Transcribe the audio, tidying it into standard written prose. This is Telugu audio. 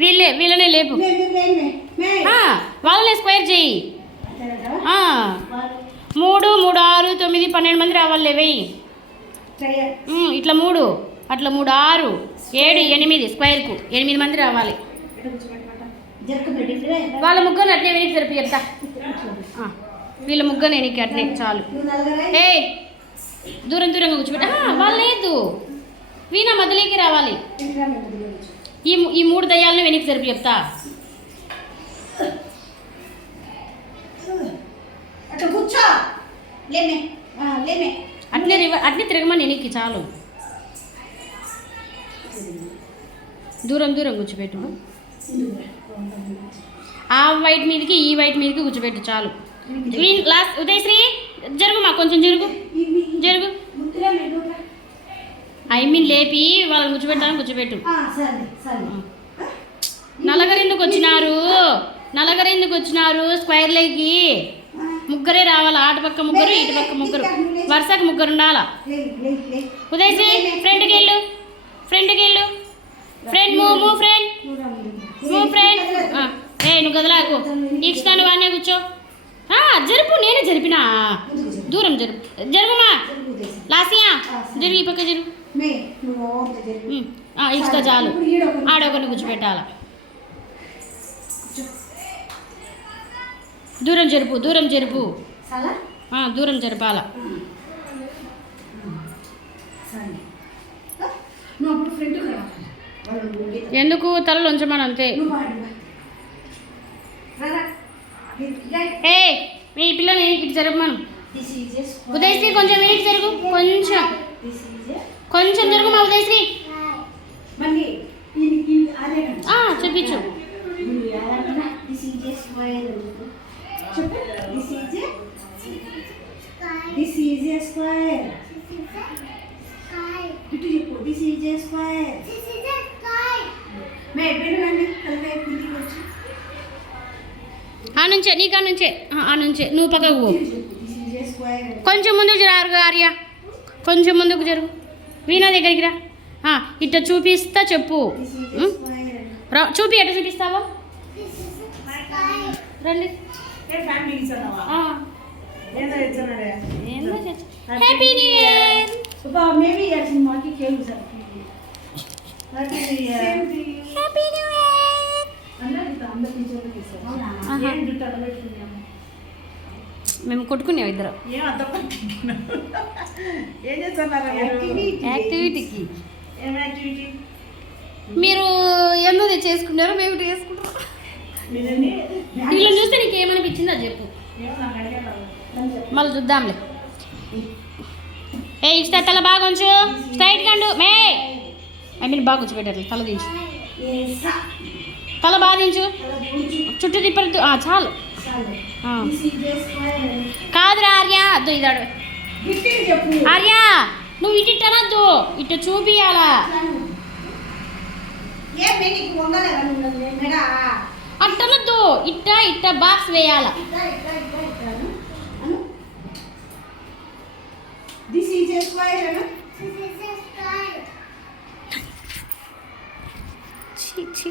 వీళ్ళనే లేపు, వాళ్ళనే స్క్వేర్ చేయి. 3, 3, 6, 9, 12 మంది రావాలి. వెయ్యి ఇట్లా 3, అట్లా 3, 6, 7, 8 స్క్వేర్కు 8 మంది రావాలి. వాళ్ళ ముగ్గురు అట్నే వెనక్కి జరిపి చెప్తా. వీళ్ళ ముగ్గురు వెనక్కి అట్నే చాలు. ఏ దూరం దూరంగా కూర్చోబెట్టా. వాళ్ళు లేదు, వీణ మధ్యలోకి రావాలి. ఈ 3 దయ్యాలను వెనక్కి జరిపి చెప్తా. అట్నే తిరగమని వెనక్కి చాలు. దూరం దూరం కూర్చోబెట్టు. ఆ వైట్ మీదకి ఈ వైట్ మీదకి కూర్చోబెట్టు చాలు. లాస్ట్ ఉదయశ్రీ జరుగుమా, కొంచెం జరుగు. లేపి వాళ్ళని కూర్చోబెట్టు. నలుగురెందుకు వచ్చినారు స్క్వేర్లోకి? ముగ్గురే రావాలి. అటు పక్క ముగ్గురు, ఇటు పక్క ముగ్గురు, వరుసకు ముగ్గురు ఉండాలా. ఉదయశ్రీ ఫ్రెండ్కి వెళ్ళు. Friend move friend. నువ్వు గదలాకు. ఇస్తాను వాడినే కూర్చో. జరుపు, నేనే జరిపినా. దూరం జరుగుమా. లాసియా జరుగు, ఈ పక్క జరుగు. ఇస్తా చాలు. ఆడొకరిని కూర్చోబెట్టాల. దూరం జరుపు. దూరం జరపాల. ఎందుకు తలలో ఉంచమని అంతే. మీ పిల్లని ఇటు జరపమను. ఉదయశ్రీ కొంచెం వెనక్కి జరుగు. కొంచెం జరుగు మా ఉదయశ్రీ. చూపించు. ఆ నుంచే నువ్వు పక్కకు పో. కొంచెం ముందుకు జరుగు ఆర్య. కొంచెం ముందుకు జరుగు. వీణా దగ్గరికి రా. ఇట్ట చూపిస్తా చెప్పు. ఎట్లా చూపిస్తావో రండి. Happy new year. Happy new year. మేము కొట్టుకున్నాం ఇద్దరు యాక్టివిటీకి. మీరు ఏందో చేసుకున్నారో మేము చేసుకుంటాం. వీళ్ళని చూస్తే నీకు ఏమనిపించిందో అది చెప్పు, మళ్ళీ చూద్దాంలే. ఇస్తా తల బాగా ఉంచు. స్ట్రైట్ కండు బాగా కూర్చోబెట్టారు. తల దించు. తల బాగా దించు. చుట్టూ తిప్పలు చాలు. కాదురా ఆర్య, అద్దు ఇదాడు. ఆర్య నువ్వు ఇటు అనద్దు, ఇటు చూపియాలా. అట్టనద్దు, ఇట్ట బాక్స్ వేయాలా. ఛీ